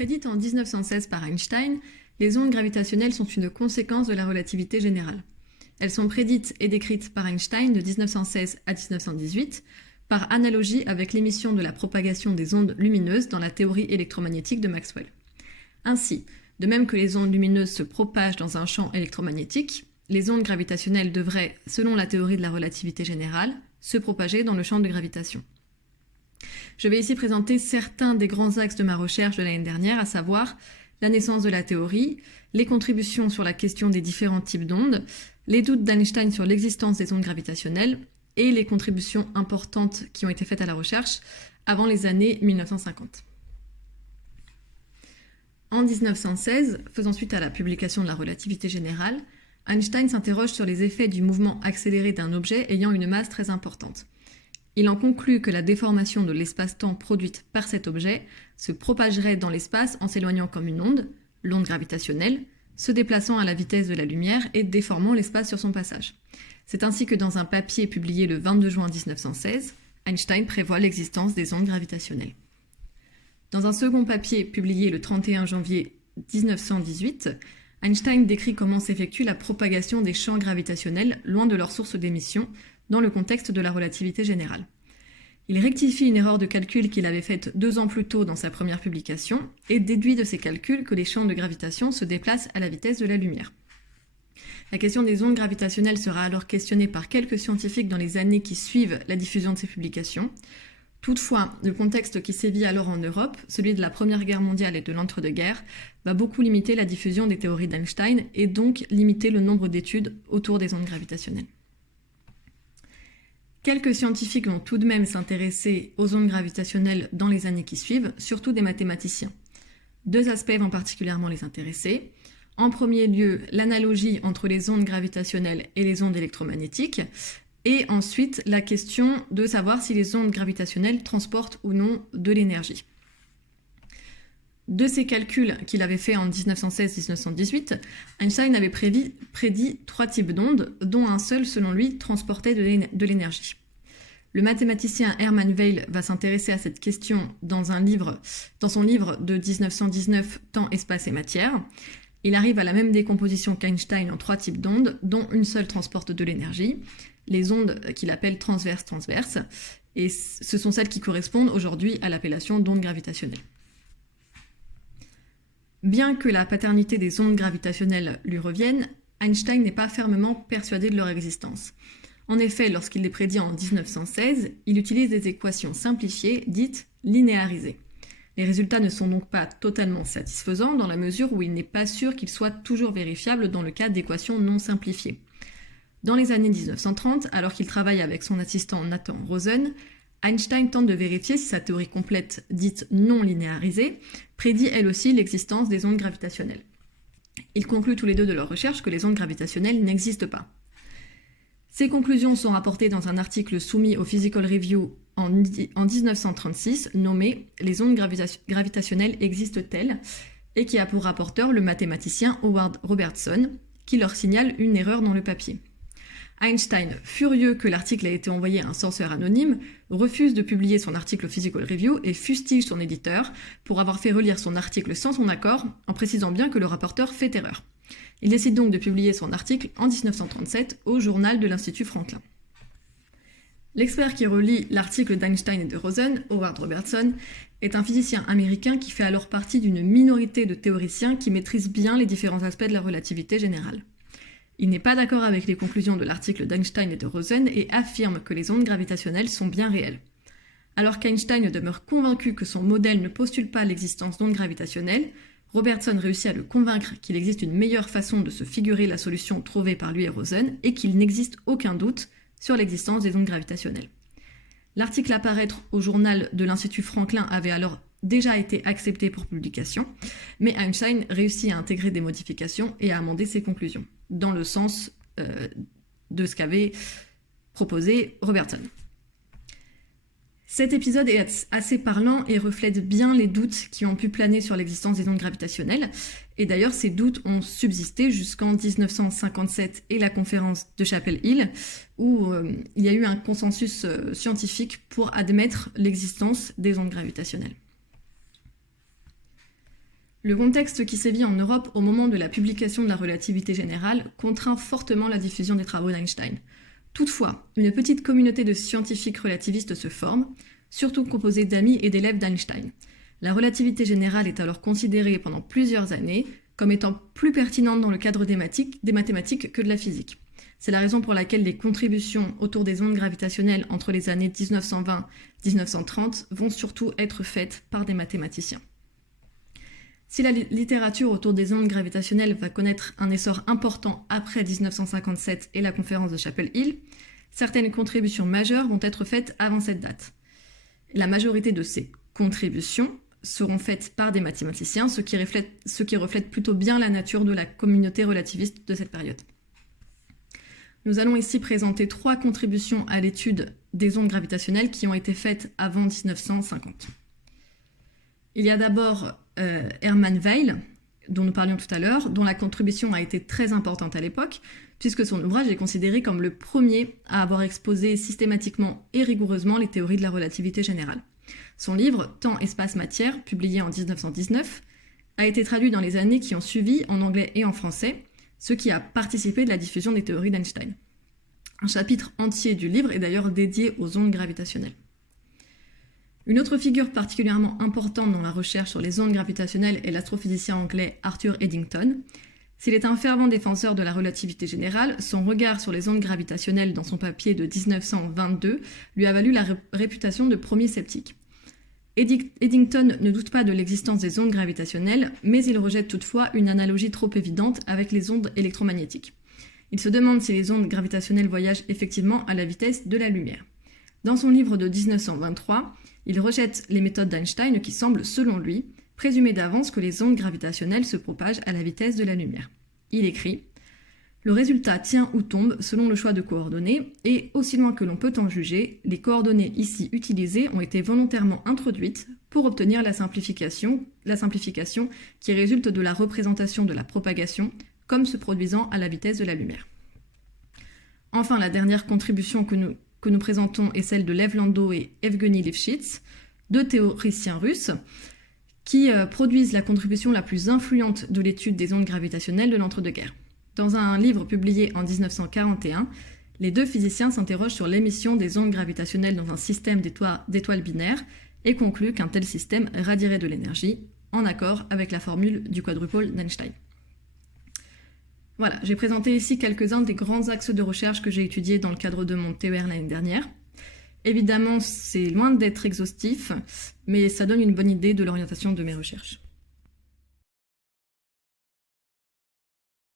Prédites en 1916 par Einstein, les ondes gravitationnelles sont une conséquence de la relativité générale. Elles sont prédites et décrites par Einstein de 1916 à 1918, par analogie avec l'émission de la propagation des ondes lumineuses dans la théorie électromagnétique de Maxwell. Ainsi, de même que les ondes lumineuses se propagent dans un champ électromagnétique, les ondes gravitationnelles devraient, selon la théorie de la relativité générale, se propager dans le champ de gravitation. Je vais ici présenter certains des grands axes de ma recherche de l'année dernière, à savoir la naissance de la théorie, les contributions sur la question des différents types d'ondes, les doutes d'Einstein sur l'existence des ondes gravitationnelles et les contributions importantes qui ont été faites à la recherche avant les années 1950. En 1916, faisant suite à la publication de la relativité générale, Einstein s'interroge sur les effets du mouvement accéléré d'un objet ayant une masse très importante. Il en conclut que la déformation de l'espace-temps produite par cet objet se propagerait dans l'espace en s'éloignant comme une onde, l'onde gravitationnelle, se déplaçant à la vitesse de la lumière et déformant l'espace sur son passage. C'est ainsi que dans un papier publié le 22 juin 1916, Einstein prévoit l'existence des ondes gravitationnelles. Dans un second papier publié le 31 janvier 1918, Einstein décrit comment s'effectue la propagation des champs gravitationnels loin de leur source d'émission dans le contexte de la relativité générale. Il rectifie une erreur de calcul qu'il avait faite 2 ans plus tôt dans sa première publication et déduit de ses calculs que les champs de gravitation se déplacent à la vitesse de la lumière. La question des ondes gravitationnelles sera alors questionnée par quelques scientifiques dans les années qui suivent la diffusion de ces publications. Toutefois, le contexte qui sévit alors en Europe, celui de la Première Guerre mondiale et de l'entre-deux-guerres, va beaucoup limiter la diffusion des théories d'Einstein et donc limiter le nombre d'études autour des ondes gravitationnelles. Quelques scientifiques vont tout de même s'intéresser aux ondes gravitationnelles dans les années qui suivent, surtout des mathématiciens. 2 aspects vont particulièrement les intéresser. En premier lieu, l'analogie entre les ondes gravitationnelles et les ondes électromagnétiques, et ensuite la question de savoir si les ondes gravitationnelles transportent ou non de l'énergie. De ces calculs qu'il avait faits en 1916-1918, Einstein avait prédit 3 types d'ondes, dont un seul, selon lui, transportait de l'énergie. Le mathématicien Hermann Weyl va s'intéresser à cette question dans son livre de 1919, Temps, espace et matière. Il arrive à la même décomposition qu'Einstein en 3 types d'ondes, dont une seule transporte de l'énergie, les ondes qu'il appelle transverses, et ce sont celles qui correspondent aujourd'hui à l'appellation d'ondes gravitationnelles. Bien que la paternité des ondes gravitationnelles lui revienne, Einstein n'est pas fermement persuadé de leur existence. En effet, lorsqu'il les prédit en 1916, il utilise des équations simplifiées dites linéarisées. Les résultats ne sont donc pas totalement satisfaisants dans la mesure où il n'est pas sûr qu'ils soient toujours vérifiables dans le cas d'équations non simplifiées. Dans les années 1930, alors qu'il travaille avec son assistant Nathan Rosen, Einstein tente de vérifier si sa théorie complète, dite non linéarisée, prédit elle aussi l'existence des ondes gravitationnelles. Ils concluent tous les deux de leur recherche que les ondes gravitationnelles n'existent pas. Ces conclusions sont rapportées dans un article soumis au Physical Review en 1936, nommé « Les ondes gravitationnelles existent-elles ?» et qui a pour rapporteur le mathématicien Howard Robertson, qui leur signale une erreur dans le papier. Einstein, furieux que l'article ait été envoyé à un censeur anonyme, refuse de publier son article au Physical Review et fustige son éditeur pour avoir fait relire son article sans son accord, en précisant bien que le rapporteur fait erreur. Il décide donc de publier son article en 1937 au journal de l'Institut Franklin. L'expert qui relit l'article d'Einstein et de Rosen, Howard Robertson, est un physicien américain qui fait alors partie d'une minorité de théoriciens qui maîtrisent bien les différents aspects de la relativité générale. Il n'est pas d'accord avec les conclusions de l'article d'Einstein et de Rosen et affirme que les ondes gravitationnelles sont bien réelles. Alors qu'Einstein demeure convaincu que son modèle ne postule pas l'existence d'ondes gravitationnelles, Robertson réussit à le convaincre qu'il existe une meilleure façon de se figurer la solution trouvée par lui et Rosen et qu'il n'existe aucun doute sur l'existence des ondes gravitationnelles. L'article à paraître au journal de l'Institut Franklin avait alors déjà été accepté pour publication, mais Einstein réussit à intégrer des modifications et à amender ses conclusions, dans le sens de ce qu'avait proposé Robertson. Cet épisode est assez parlant et reflète bien les doutes qui ont pu planer sur l'existence des ondes gravitationnelles. Et d'ailleurs, ces doutes ont subsisté jusqu'en 1957 et la conférence de Chapel Hill, où il y a eu un consensus scientifique pour admettre l'existence des ondes gravitationnelles. Le contexte qui sévit en Europe au moment de la publication de la relativité générale contraint fortement la diffusion des travaux d'Einstein. Toutefois, une petite communauté de scientifiques relativistes se forme, surtout composée d'amis et d'élèves d'Einstein. La relativité générale est alors considérée pendant plusieurs années comme étant plus pertinente dans le cadre des mathématiques que de la physique. C'est la raison pour laquelle les contributions autour des ondes gravitationnelles entre les années 1920-1930 vont surtout être faites par des mathématiciens. Si la littérature autour des ondes gravitationnelles va connaître un essor important après 1957 et la conférence de Chapel Hill, certaines contributions majeures vont être faites avant cette date. La majorité de ces contributions seront faites par des mathématiciens, ce qui reflète plutôt bien la nature de la communauté relativiste de cette période. Nous allons ici présenter 3 contributions à l'étude des ondes gravitationnelles qui ont été faites avant 1950. Il y a d'abord Hermann Weyl, dont nous parlions tout à l'heure, dont la contribution a été très importante à l'époque, puisque son ouvrage est considéré comme le premier à avoir exposé systématiquement et rigoureusement les théories de la relativité générale. Son livre « Temps, espace, matière », publié en 1919, a été traduit dans les années qui ont suivi en anglais et en français, ce qui a participé de la diffusion des théories d'Einstein. Un chapitre entier du livre est d'ailleurs dédié aux ondes gravitationnelles. Une autre figure particulièrement importante dans la recherche sur les ondes gravitationnelles est l'astrophysicien anglais Arthur Eddington. S'il est un fervent défenseur de la relativité générale, son regard sur les ondes gravitationnelles dans son papier de 1922 lui a valu la réputation de premier sceptique. Eddington ne doute pas de l'existence des ondes gravitationnelles, mais il rejette toutefois une analogie trop évidente avec les ondes électromagnétiques. Il se demande si les ondes gravitationnelles voyagent effectivement à la vitesse de la lumière. Dans son livre de 1923, il rejette les méthodes d'Einstein qui semblent, selon lui, présumer d'avance que les ondes gravitationnelles se propagent à la vitesse de la lumière. Il écrit « Le résultat tient ou tombe selon le choix de coordonnées, et aussi loin que l'on peut en juger, les coordonnées ici utilisées ont été volontairement introduites pour obtenir la simplification qui résulte de la représentation de la propagation comme se produisant à la vitesse de la lumière. » Enfin, la dernière contribution que nous présentons est celle de Lev Landau et Evgeny Lifshitz, 2 théoriciens russes, qui produisent la contribution la plus influente de l'étude des ondes gravitationnelles de l'entre-deux-guerres. Dans un livre publié en 1941, les 2 physiciens s'interrogent sur l'émission des ondes gravitationnelles dans un système d'étoiles binaires et concluent qu'un tel système radierait de l'énergie, en accord avec la formule du quadrupole d'Einstein. Voilà, j'ai présenté ici quelques-uns des grands axes de recherche que j'ai étudiés dans le cadre de mon TER l'année dernière. Évidemment, c'est loin d'être exhaustif, mais ça donne une bonne idée de l'orientation de mes recherches.